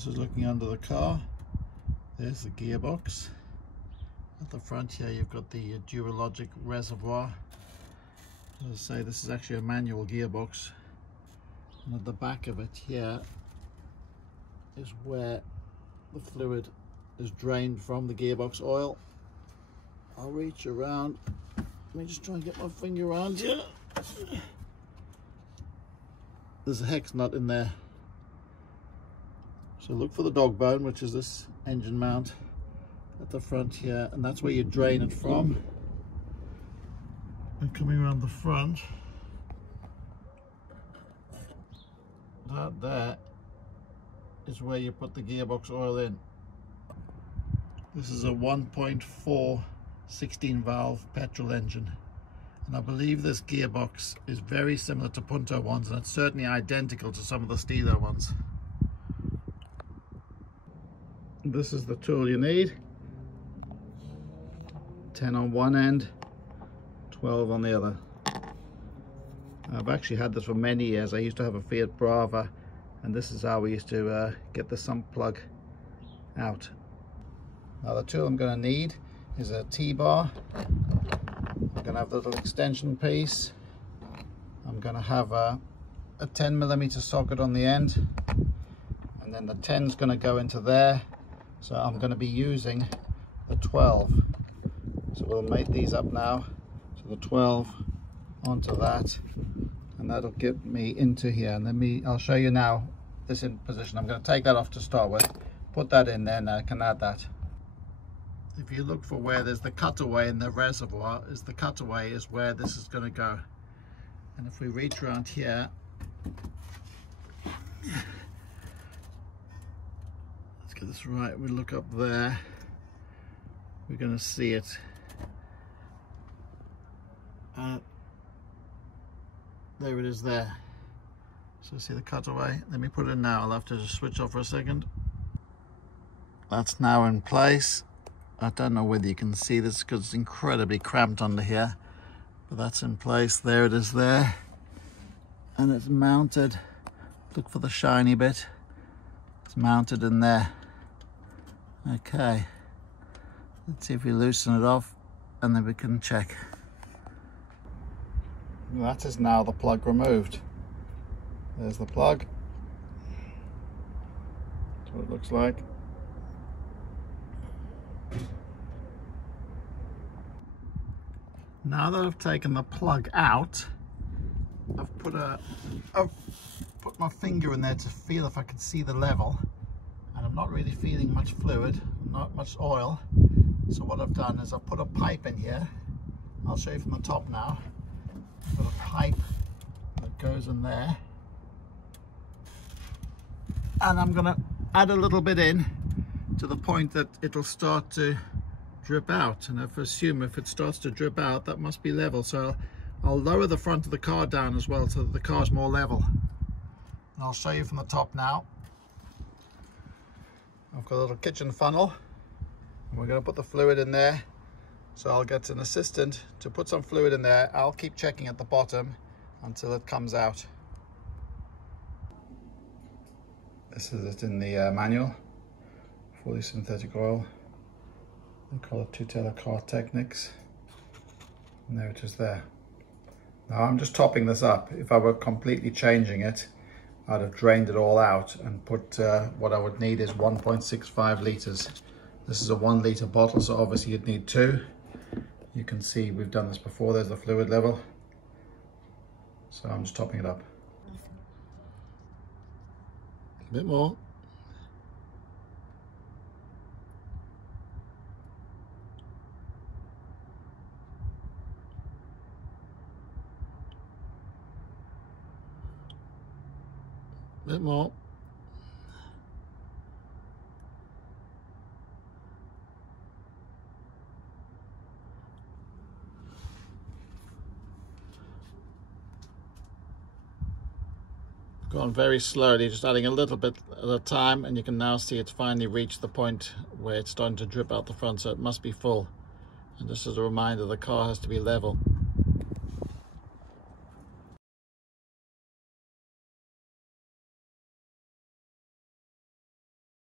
This is looking under the car. There's the gearbox. At the front here you've got the Dualogic reservoir. As I say, this is actually a manual gearbox. And at the back of it here is where the fluid is drained from the gearbox oil. I'll reach around. Let me just try and get my finger around here. There's a hex nut in there. So look for the dog bone, which is this engine mount at the front here, and that's where you drain it from. And coming around the front, that there is where you put the gearbox oil in. This is a 1.4 16 valve petrol engine, and I believe this gearbox is very similar to Punto ones, and it's certainly identical to some of the Stilo ones. This is the tool you need. 10 on one end, 12 on the other. I've actually had this for many years. I used to have a Fiat Brava, and this is how we used to get the sump plug out. Now the tool I'm going to need is a T-bar. I'm going to have a little extension piece. I'm going to have a 10mm socket on the end, and then the 10 is going to go into there. So I'm going to be using the 12. So we'll make these up now. So the 12 onto that, and that'll get me into here. And I'll show you now this in position. I'm going to take that off to start with, put that in there, and I can add that. If you look for where there's the cutaway in the reservoir, the cutaway is where this is going to go. And if we reach around here, let's get this right, we look up there, we're going to see it. There it is there. So see the cutaway. Let me put it in now. I'll have to just switch off for a second. That's now in place. I don't know whether you can see this because it's incredibly cramped under here, but that's in place. There it is there, and it's mounted. Look for the shiny bit. It's mounted in there. Okay, let's see if we loosen it off, and then we can check. That is now the plug removed. There's the plug. That's what it looks like. Now that I've taken the plug out, I've put my finger in there to feel if I can see the level, and I'm not really feeling much fluid, not much oil. So what I've done is I've put a pipe in here. I'll show you from the top now. I've got a pipe that goes in there, and I'm going to add a little bit in to the point that it'll start to drip out, and I assume if it starts to drip out, that must be level. So I'll lower the front of the car down as well so that the car's more level. And I'll show you from the top now. I've got a little kitchen funnel, and we're going to put the fluid in there. So I'll get an assistant to put some fluid in there. I'll keep checking at the bottom until it comes out. This is it in the manual. Fully synthetic oil. They call it two-tailor car techniques. And there it is there. Now I'm just topping this up. If I were completely changing it, I'd have drained it all out and put what I would need is 1.65 litres. This is a 1 litre bottle, so obviously you'd need 2. You can see we've done this before. There's the fluid level. So I'm just topping it up. A bit more. Bit more. Going very slowly, just adding a little bit at a time, and you can now see it's finally reached the point where it's starting to drip out the front, so it must be full. And just as a reminder, the car has to be level.